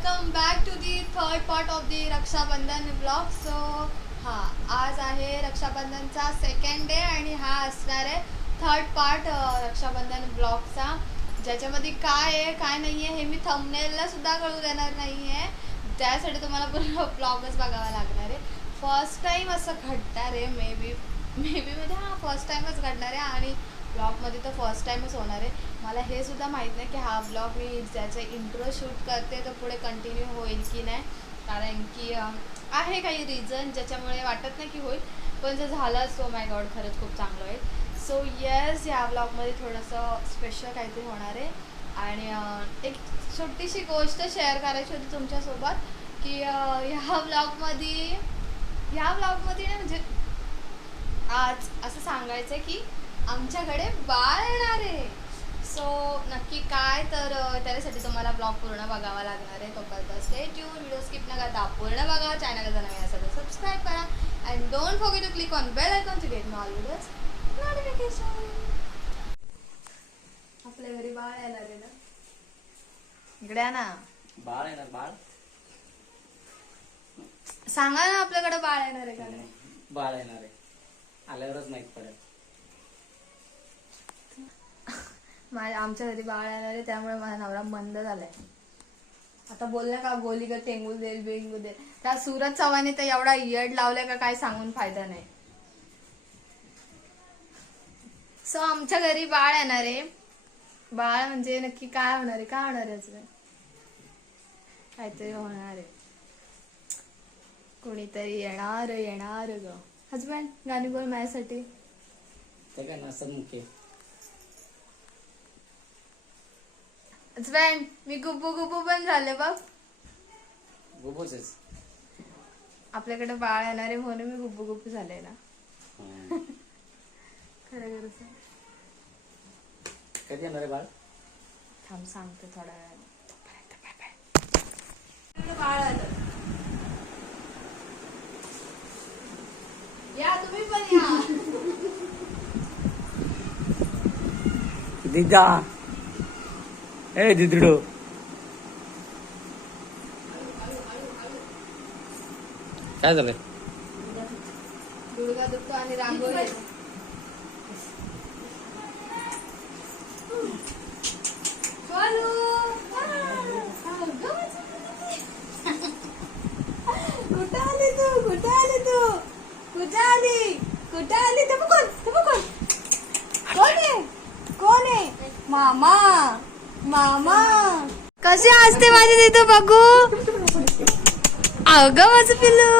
Welcome back to the third part of the Rakshabandhan blog. So हां आज आहे रक्षाबंधनचा second day आणि हा असणार आहे थर्ड पार्ट रक्षाबंधन ब्लॉगचा. ज्याच्यामध्ये काय आहे काय नाही आहे हे मी थंबनेलला सुद्धा कळू देणार नाही आहे त्यासाठी तुम्हाला पूर्ण ब्लॉगच बघावा लागणार आहे. फर्स्ट टाईम असं घडणार आहे मे बी मे बी म्हणजे हां फर्स्ट टाईमच घडणार आहे. आणि ब्लॉगमध्ये तर फर्स्ट टाईमच होणार आहे. मला हे सुद्धा माहीत नाही की हा ब्लॉग मी ज्याचा इंट्रो शूट करते तर पुढे कंटिन्यू होईल की नाही. कारण की आहे काही रिझन ज्याच्यामुळे वाटत नाही की होईल पण जर झालं सो माय गॉड खरंच खूप चांगलं होईल. सो येस या ब्लॉगमध्ये थोडंसं स्पेशल काहीतरी होणार आहे. आणि एक छोटीशी गोष्ट शेअर करायची होती तुमच्यासोबत की ह्या ब्लॉगमध्ये ह्या ब्लॉगमध्ये ना म्हणजे आज असं सांगायचं आहे की आमच्याकडे बाळ येणार आहे. सो नक्की काय तर त्याच्यासाठी तुम्हाला ब्लॉग पूर्ण बघावा लागणार आहे. तोपर्यंत स्टे ट्यून व्हिडिओ स्किप न करता पूर्ण बघा चॅनल जर नवीन असेल तर सबस्क्राईब करा. And don't forget to click on bell icon to get all videos notification आपल्या घरी बाळ येणार आहे ना? इकडे ना. बाळ ना बाळ? सांगा ना आपल्याकडे बाळ येणार आहे का? नाही बाळ येणार आहे. आल्यावरच माहीत पडेल. माझ्या आमच्या घरी बाळ येणार आहे त्यामुळे माझा नवरा मंद झालाय. आता बोलला का गोली का टेंगू देईल बेंगू दे. त्या सुरत चव्हाणे तर एवढा इयड लावलाय का काय सांगून फायदा नाही. सो आमच्या घरी बाळ येणार आहे बाळ म्हणजे नक्की काय होणार आहे काय होणार आहे काहीतरी होणार आहे. कोणीतरी येणार येणार ग. हजबंड गाणी बोल माझ्यासाठी. ते काय मुख्य हजबंड मी गुब्बू गुब्बू पण झाले बघ. गोबोचच. आपल्याकडे बाळ येणार आहे म्हणून मी गुब्बू गुब्बू झाले ना. खरं खरं सांग. कधी येणार आहे बाळ? थांब सांगते थोड्या वेळाने. तोपर्यंत बाळ आलं. या तुम्ही पण या. दिदा. ఏ జిద్రుడు काय झालंय दुर्गा दुर्गा आणि रांगोळी कुठाली तू कुठाली तू कुठाली कुठाली तर कोण कोण आहे कोण आहे मामा मामा कशी असते माझी तिथं बघू? अग माझ पिल्लू.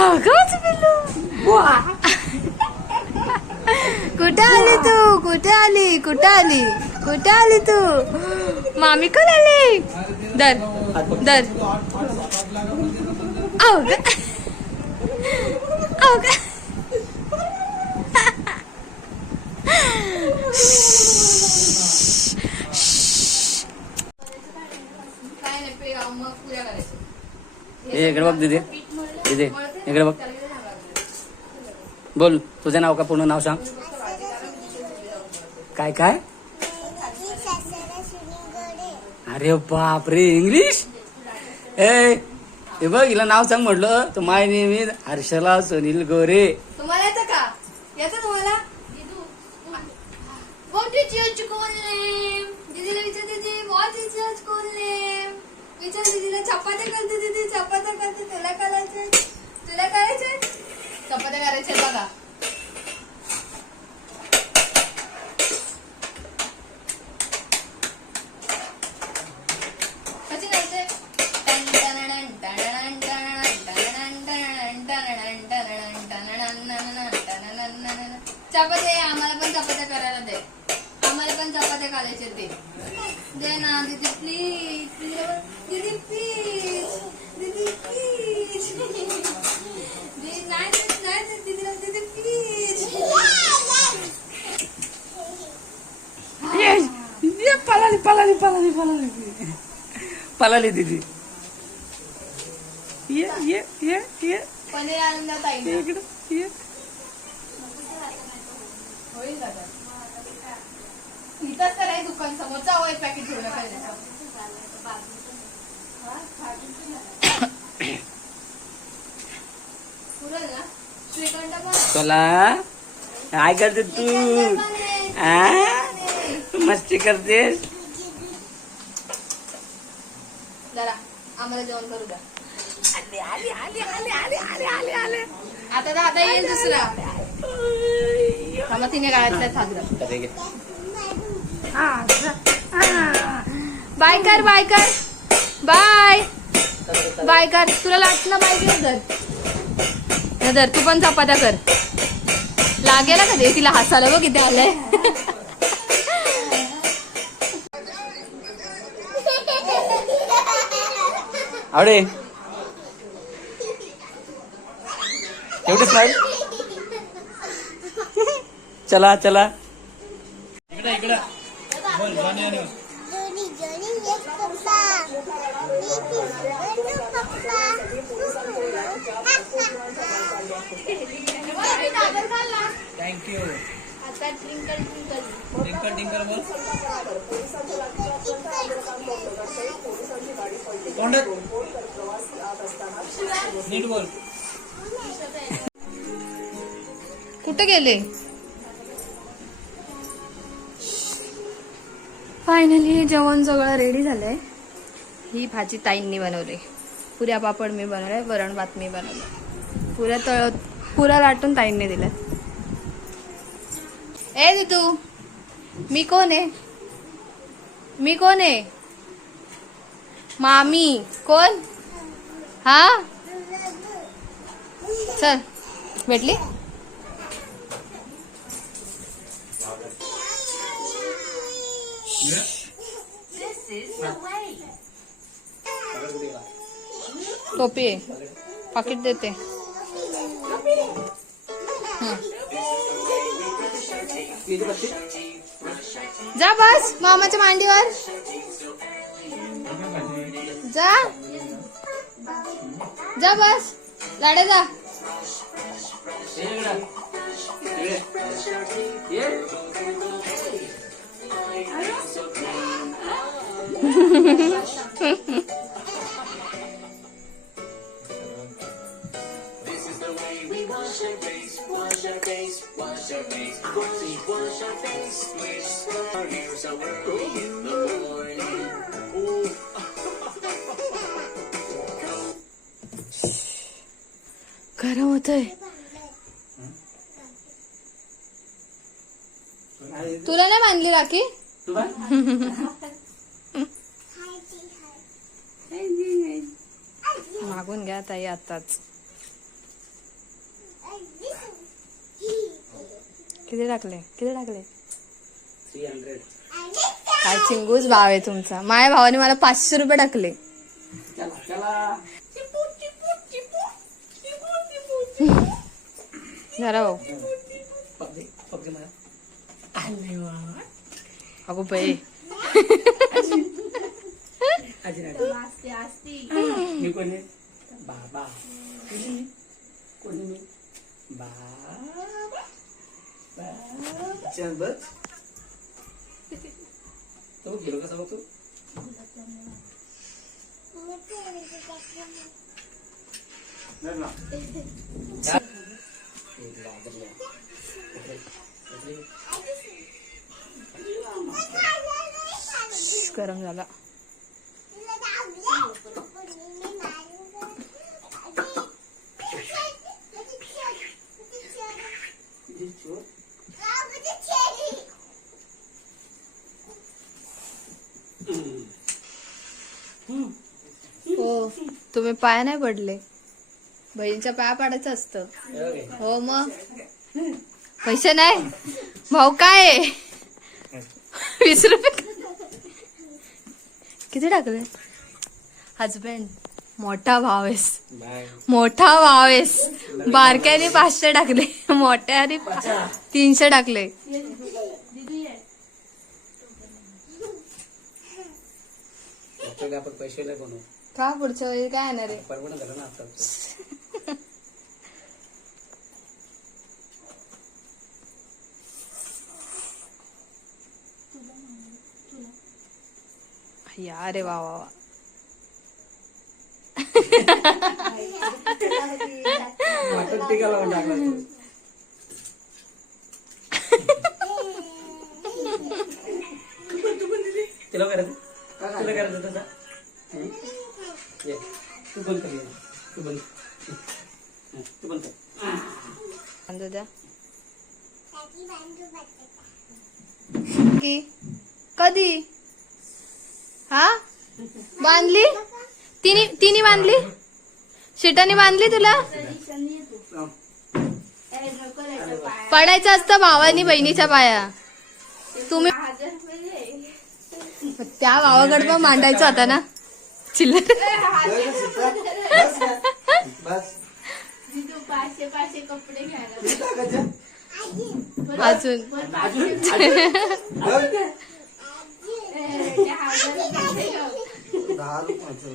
अगं माझ पिल्लू. कुठे आली तू? कुठे आली? कुठे आली? कुठे आली तू? मामी कोण आली? दर दर. अवघ अवघ काय नाही पे मग पुऱ्या करायचं ए इकडे बघ दिदे. दिदे इकडे बघ. बोल तुझं नाव का पूर्ण नाव सांग. काय काय? अरे बाप रे इंग्लिश? ए हे बघ हिला नाव सांग म्हटलं. तर my name is Harshala Sunil Gore. तुम्हाला येतं का? येतं तुम्हाला? What is your school name? दीदीला विचार दीदी. What is your school name विचार दीदीला चपात्या करते दीदी चपात्या करते तुला करायचे तुला करायचे चपात्या करायचे बघा चपात्या आम्हाला पण चपात्या करायला दे आम्हाला पण चपात्या घालायचे ते पलाली दीदी. ये ये ये ये. काय करते तू मस्ती करतेस? जरा आम्हाला जेवण करू द्या. आता दादा येईल दुसरा. थांबा तिने थांबलं. बाय कर बाय कर. बाय. बाय कर. तुला ना कर धर हे धर तू पण चपात्या कर. लागेल का दे तिला हसायला बघ किती आलंय. आवडे एवढी स्माईल चला चला इकडे इकडे बोल गाणी आणि जोडी जोडी एक पप्पा मी पिसू पप्पा थँक्यू टिंकल बोल. नीट बोल. कुठे गेले? फायनली जेवण सगळं रेडी झालंय. ही भाजी ताईंनी बनवली. पुऱ्या पापड मी बनवलाय वरण भात मी बनवलं पुऱ्या तळ पुऱ्या लाटून ताईंनी दिल्या ए तू मी कोण आहे? मी कोण आहे? मामी, कोण? हा? चल, भेटली? टोपी आहे. पाकिट देते. जा बस मामाच्या मांडीवर. जा. जा बस लाडे जा. काय मागून घ्या ताई आताच किती टाकले? किती टाकले? काय चिंगूस भाव आहे तुमचा. माझ्या भावाने मला पाचशे रुपये टाकले. चला चला जरा भाऊ पब्जी पब्जी मला आले वा अगो बाई. मी कोणी बाबा. कोणी? मी बाबा. बाबा चल बस. तो गेलो कसा बघतो लिहा. गरम झाला. हो तुम्ही पाय नाही पडले. बहिणीच्या पाया पाडायचं असतं. हो मग. पैसे नाही. भाऊ काय आहे? वीस रुपये किती टाकले हजबंड मोठा भाव आहेस मोठा भाव आहेस बारक्याने पाचशे टाकले. मोठ्याने तीनशे टाकले. ऍक्च्युअली आपण पैसे नाही बनवू का पुढच्या वेळी काय येणार आहे परवडा झालं ना आता या रे वा वा वा वाटत टिकाला पण टाकला तिला करायचं तुला करायचं तसा? ये. तू बंद कर ये. तू बंद तू बंद कर बांधू द्या त्याची बांधू बटाटा. की कधी हा? बांधली? तिने तिने बांधली? शिटाने बांधली तुला? पडायचं असतं भावानी बहिणीच्या पाया. तुम्ही त्या भावाकडे पण मांडायचं होता ना? चिल्लर. बस. अजून? दहा रुपयाचं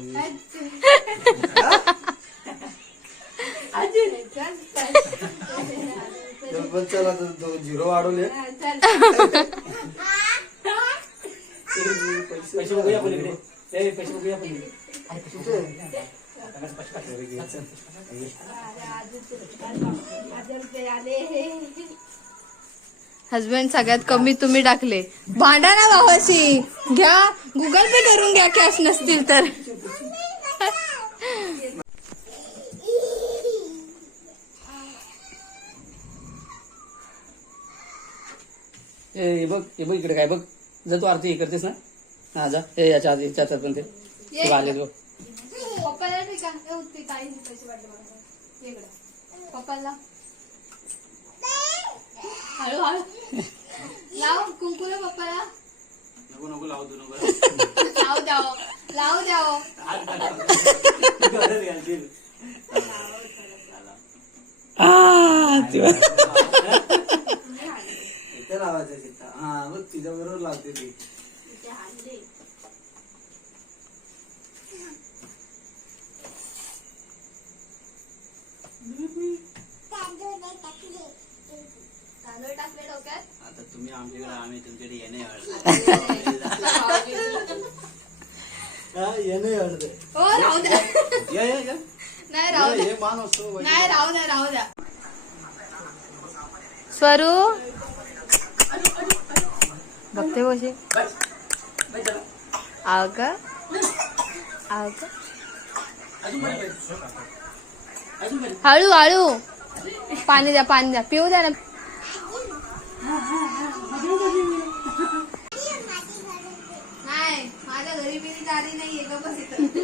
चला तर झिरो वाढवले पैसे बघूया पण पैसे बघूया हजबंड सगळ्यात कमी तुम्ही टाकले. भांडा ना भावाशी. घ्या. गुगल पे करून घ्या कॅश नसतील तर. ए बघ हे बघ इकडे काय बघ. जर तू आरती हे करतेस ना? हा जा. ए याच्या आधी याच्या हातात पण ते. आले बघ पप्पाला ठीक आहे. पप्पाला. हळू हळू लाव कुंकुला पप्पाला. नको नको लावू तू नको. लाव द्याव. लाव द्याव. इथे लावायचं चित्ता हा बघ तिच्या बरोबर लावते ती. तांदूळ टाकले. डोक्यात? आता तुम्ही आमच्याकडे आम्ही तुमच्याकडे येणे येणे हो राहू द्या. ये ये ये. नाही राहू द्या. हे मान असतो नाही राहू द्या राहू द्या. स्वरू? बघते कशी आव का आव का हळू हळू. पाणी द्या पाणी द्या. पिऊ द्या ना. नाही माझ्या घरी बिरी दारी नाहीये ग बस इथं.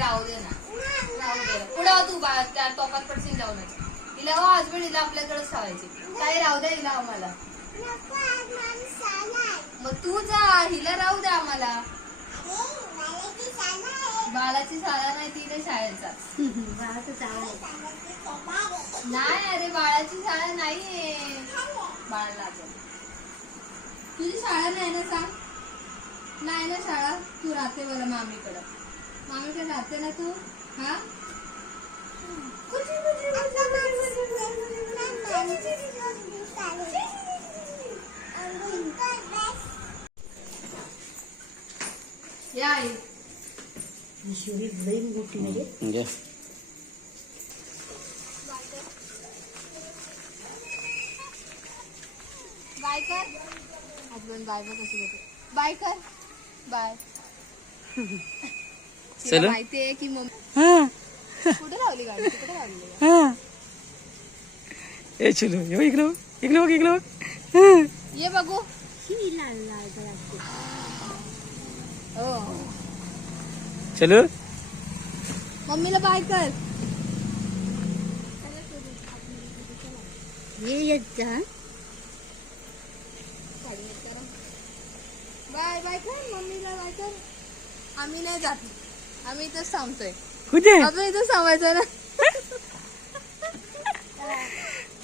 राहू दे ना. राहू दे. पुढे तू बा त्या टोकात पडशील जाऊनच हिला हो हजबंड हिला आपल्याकडेच ठेवायची. काही राहू दे हिला आम्हाला. नको. मग तू जा हिला राहू दे आम्हाला. बाळाची शाळा नाही ती ते शाळेचा. नाही अरे बाळाची शाळा नाहीये. बाळाला. तुझी शाळा नाही ना सांग. नाही ना शाळा? तू राहते बरं मामीकडं. मामीकडे राहते ना तू? हा? आता माणूस माणूस आले. अंघोळ कर बस. या। आई म्हणजे बाय कर हजबंड बाय बघ कशी होती बाय। कर बाय तिला चलो. माहितीये की मम्मी कुठे लावली गाडी? कुठे लावली ए चलो. ये इकडे बघ. इकडे बघ इकडे बघ. ये बघू. हो. चलो. मम्मीला बाय कर. ये येत जा. बाय बाय बाय कर. मम्मीला बाय कर. आम्ही नाही जात. आम्ही इथंच थांबतोय. कुठे? आपण इथंच थांबायचं ना?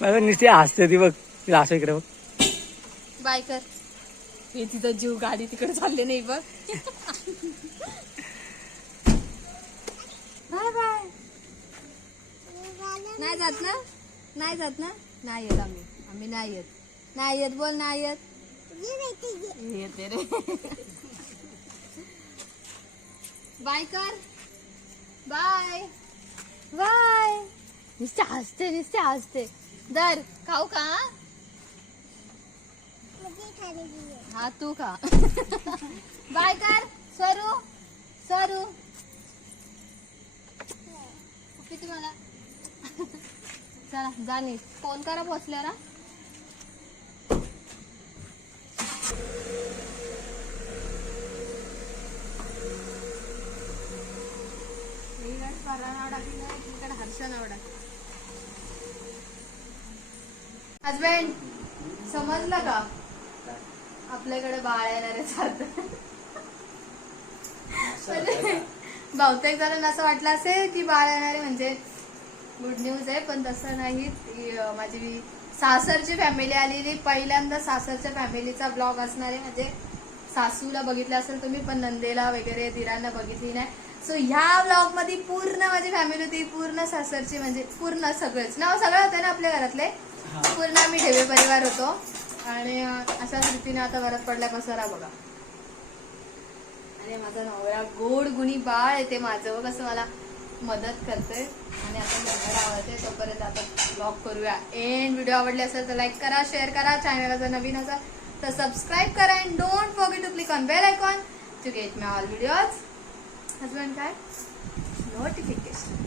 मला नुसती हसते ती बघ. तिला असं इकडे बघ. बाय कर. हे तिथं जीव गाडी तिकडे चालले नाही बघ. Bye bye. नाही जात ना? नाही जात ना? नाही येत आम्ही. आम्ही नाही येत. नाही येत बोल नाही येत. येते रे. बाय कर. बाय. बाय. नुसते हसते नुसते हसते. दर खाऊ का? हा तू खा. बाय कर स्वरू सरू. किती मला. चला जाणी फोन करा पोचल्यावर हा. इकडे स्वरा नाव नाव टाकलं. हजबंड समजलं का? आपल्याकडे बाळ येणार आहे सारखं म्हणजे बहुतेक जणांना असं वाटलं असेल की बाळ येणार आहे म्हणजे गुड न्यूज आहे पण तसं नाही. माझी सासरची फॅमिली आलेली. पहिल्यांदा सासरच्या फॅमिलीचा ब्लॉग असणार. आहे म्हणजे सासूला बघितलं असेल तुम्ही पण नंदेला वगैरे दिरांना बघितली नाही. सो ह्या ब्लॉगमध्ये पूर्ण माझी फॅमिली होती पूर्ण सासरची म्हणजे पूर्ण सगळेच. नाव सगळं होतं ना आपल्या घरातले? पूर्ण आम्ही ढेवे परिवार होतो. आणि अशाच रीतीने आता घरात पडल्या पसारा बघा. आणि माझा नवरा गोड गुणी बाळ आहे ते माझं. कसं मला मदत करते आणि आता नंबर आवडते तोपर्यंत आता ब्लॉग करूया. एंड व्हिडिओ आवडले असेल तर लाईक करा शेअर करा. चॅनलला जर नवीन असेल तर सबस्क्राईब करा. And don't forget to click on bell icon to get my all videos husband काय? नोटिफिकेशन